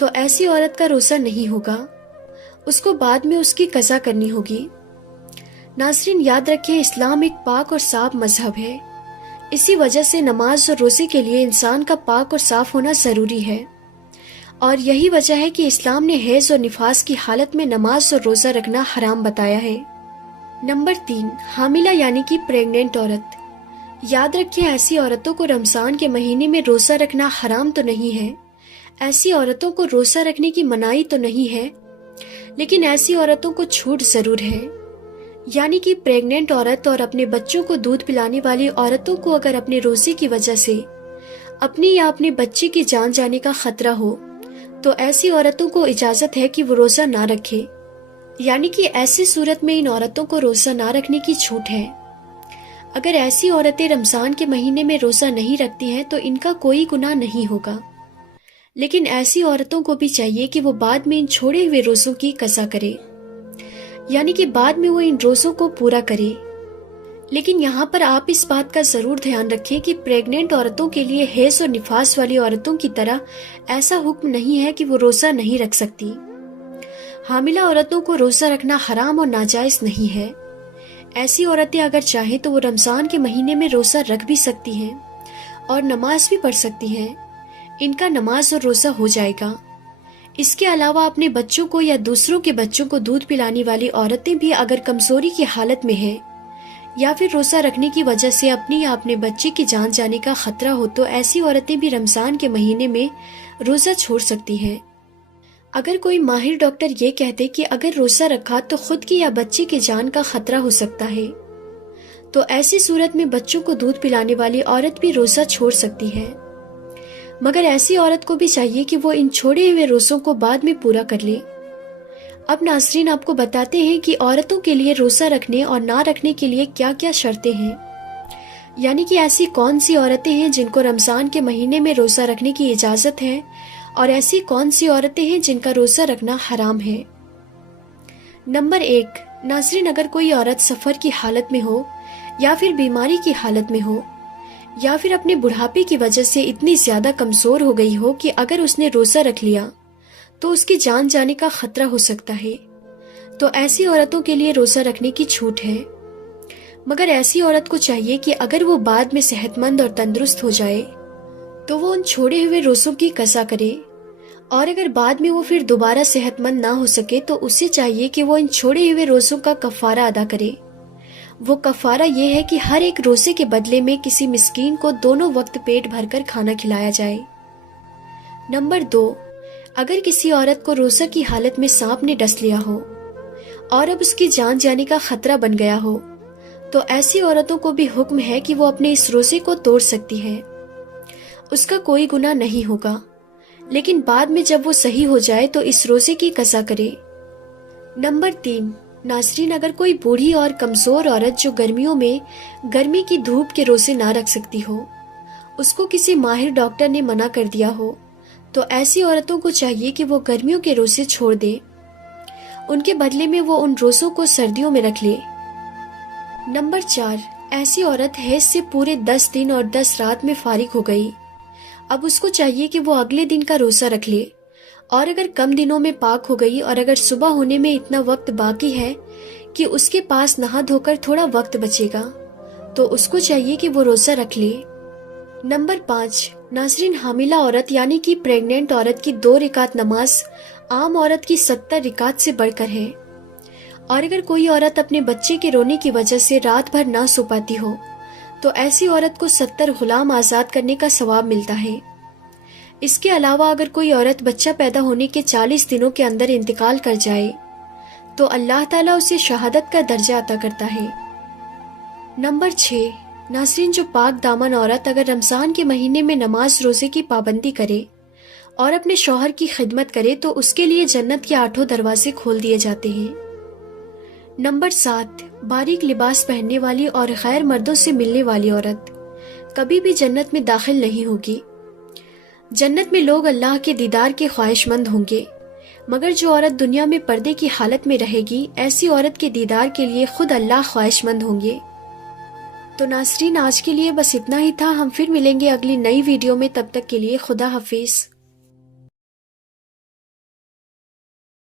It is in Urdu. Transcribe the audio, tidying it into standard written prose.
تو ایسی عورت کا روزہ نہیں ہوگا، اس کو بعد میں اس کی قضا کرنی ہوگی۔ ناظرین یاد رکھیں، اسلام ایک پاک اور صاف مذہب ہے، اسی وجہ سے نماز اور روزے کے لیے انسان کا پاک اور صاف ہونا ضروری ہے، اور یہی وجہ ہے کہ اسلام نے حیض اور نفاس کی حالت میں نماز اور روزہ رکھنا حرام بتایا ہے۔ نمبر 3، حاملہ یعنی کہ پریگننٹ عورت۔ یاد رکھیں، ایسی عورتوں کو رمضان کے مہینے میں روزہ رکھنا حرام تو نہیں ہے، ایسی عورتوں کو روزہ رکھنے کی منائی تو نہیں ہے، لیکن ایسی عورتوں کو چھوٹ ضرور ہے۔ یعنی کہ پریگننٹ عورت اور اپنے بچوں کو دودھ پلانے والی عورتوں کو اگر اپنے روزے کی وجہ سے اپنی یا اپنے بچے کی جان جانے کا خطرہ ہو تو ایسی عورتوں کو اجازت ہے کہ وہ روزہ نہ رکھے، یعنی کہ ایسی صورت میں ان عورتوں کو روزہ نہ رکھنے کی چھوٹ ہے۔ اگر ایسی عورتیں رمضان کے مہینے میں روزہ نہیں رکھتی ہیں تو ان کا کوئی گناہ نہیں ہوگا، لیکن ایسی عورتوں کو بھی چاہیے کہ وہ بعد میں ان چھوڑے ہوئے روزوں کی قضا کرے، یعنی کہ بعد میں وہ ان روزوں کو پورا کرے۔ لیکن یہاں پر آپ اس بات کا ضرور دھیان رکھیں کہ پریگننٹ عورتوں کے لیے حیض اور نفاس والی عورتوں کی طرح ایسا حکم نہیں ہے کہ وہ روزہ نہیں رکھ سکتی۔ حاملہ عورتوں کو روزہ رکھنا حرام اور ناجائز نہیں ہے۔ ایسی عورتیں اگر چاہیں تو وہ رمضان کے مہینے میں روزہ رکھ بھی سکتی ہیں اور نماز بھی پڑھ سکتی ہیں، ان کا نماز اور روزہ ہو جائے گا۔ اس کے علاوہ اپنے بچوں کو یا دوسروں کے بچوں کو دودھ پلانے والی عورتیں بھی اگر کمزوری کی حالت میں ہیں یا پھر روزہ رکھنے کی وجہ سے اپنی یا اپنے بچے کی جان جانے کا خطرہ ہو تو ایسی عورتیں بھی رمضان کے مہینے میں روزہ چھوڑ سکتی ہیں۔ اگر کوئی ماہر ڈاکٹر یہ کہتے کہ اگر روزہ رکھا تو خود کی یا بچے کی جان کا خطرہ ہو سکتا ہے، تو ایسی صورت میں بچوں کو دودھ پلانے والی عورت بھی روزہ چھوڑ سکتی ہے، مگر ایسی عورت کو بھی چاہیے کہ وہ ان چھوڑے ہوئے روزوں کو بعد میں پورا کر لے۔ اب ناظرین آپ کو بتاتے ہیں کہ عورتوں کے لیے روزہ رکھنے اور نہ رکھنے کے لیے کیا کیا شرطیں ہیں، یعنی کہ ایسی کون سی عورتیں ہیں جن کو رمضان کے مہینے میں روزہ رکھنے کی اجازت ہے اور ایسی کون سی عورتیں ہیں جن کا روزہ رکھنا حرام ہے۔ نمبر 1، ناظرین اگر کوئی عورت سفر کی حالت میں ہو یا پھر بیماری کی حالت میں ہو یا پھر اپنے بڑھاپے کی وجہ سے اتنی زیادہ کمزور ہو گئی ہو کہ اگر اس نے روزہ رکھ لیا تو اس کی جان جانے کا خطرہ ہو سکتا ہے، تو ایسی عورتوں کے لیے روزہ رکھنے کی چھوٹ ہے۔ مگر ایسی عورت کو چاہیے کہ اگر وہ بعد میں صحت مند اور تندرست ہو جائے تو وہ ان چھوڑے ہوئے روزوں کی قضا کرے، اور اگر بعد میں وہ پھر دوبارہ صحت مند نہ ہو سکے تو اسے چاہیے کہ وہ ان چھوڑے ہوئے روزوں کا کفارہ ادا کرے۔ وہ کفارہ یہ ہے کہ ہر ایک روزے کے بدلے میں کسی مسکین کو دونوں وقت پیٹ بھر کر کھانا کھلایا جائے۔ نمبر 2، اگر کسی عورت کو روزہ کی حالت میں سانپ نے ڈس لیا ہو اور اب اس کی جان جانے کا خطرہ بن گیا ہو تو ایسی عورتوں کو بھی حکم ہے کہ وہ اپنے اس روزے کو توڑ سکتی ہے، اس کا کوئی گناہ نہیں ہوگا، لیکن بعد میں جب وہ صحیح ہو جائے تو اس روزے کی قضا کرے۔ نمبر 3، ناظرین اگر کوئی بوڑھی اور کمزور عورت جو گرمیوں میں گرمی کی دھوپ کے روزے نہ رکھ سکتی ہو، اس کو کسی ماہر ڈاکٹر نے منع کر دیا ہو تو ایسی عورتوں کو چاہیے کہ وہ گرمیوں کے روزے چھوڑ دے، ان کے بدلے میں وہ ان روزوں کو سردیوں میں رکھ لے۔ نمبر 4، ایسی عورت حیض سے پورے 10 دن اور 10 رات میں فارغ ہو گئی، اب اس کو چاہیے کہ وہ اگلے دن کا روزہ رکھ لے، اور اگر کم دنوں میں پاک ہو گئی اور اگر صبح ہونے میں اتنا وقت باقی ہے کہ اس کے پاس نہا دھو کر تھوڑا وقت بچے گا تو اس کو چاہیے کہ وہ روزہ رکھ لے۔ نمبر 5، ناظرین حاملہ عورت یعنی کہ پریگننٹ عورت کی 2 رکعت نماز عام عورت کی 70 رکعت سے بڑھ کر ہے، اور اگر کوئی عورت اپنے بچے کے رونے کی وجہ سے رات بھر نہ سو پاتی ہو تو ایسی عورت کو 70 غلام آزاد کرنے کا ثواب ملتا ہے۔ اس کے علاوہ اگر کوئی عورت بچہ پیدا ہونے کے 40 دنوں کے اندر انتقال کر جائے تو اللہ تعالیٰ اسے شہادت کا درجہ عطا کرتا ہے۔ نمبر 6، ناظرین جو پاک دامن عورت اگر رمضان کے مہینے میں نماز روزے کی پابندی کرے اور اپنے شوہر کی خدمت کرے تو اس کے لیے جنت کے 8 دروازے کھول دیے جاتے ہیں۔ نمبر 7، باریک لباس پہننے والی اور غیر مردوں سے ملنے والی عورت کبھی بھی جنت میں داخل نہیں ہوگی۔ جنت میں لوگ اللہ کے دیدار کے خواہش مند ہوں گے، مگر جو عورت دنیا میں پردے کی حالت میں رہے گی ایسی عورت کے دیدار کے لیے خود اللہ خواہش مند ہوں گے۔ تو ناظرین آج کے لیے بس اتنا ہی تھا، ہم پھر ملیں گے اگلی نئی ویڈیو میں، تب تک کے لیے خدا حافظ۔